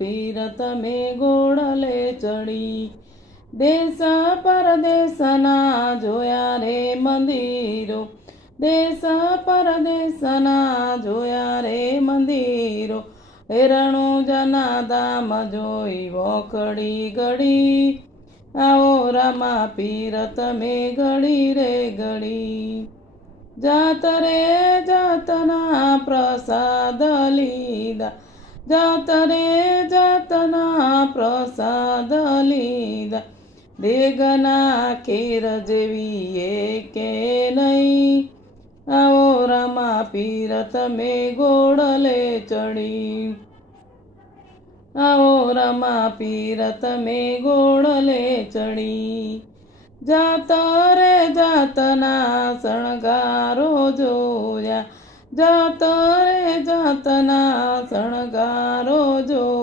પીર તમે ગોળલે ચડી દેશ પરદેશના જોયા રે મંદિરો દેશ પરદેશના જોયા રે મંદિરો રણું જના ધામ જોઈ વોખડી ગળી આવો રામા પીર તમે ગળી રે ગળી જાત રે જાતના પ્રસાદ લીધા જાત રે જાતના પ્રસાદ લીધા દેગના ખીર જેવી એકે નહીં આવો રામા પીર તમે ગોળલે ચડી આવો રામા પીર તમે ગોળલે ચડી જાત રે જાતના શણગારો જોયા જાત રે જાતના શણગારો જોયા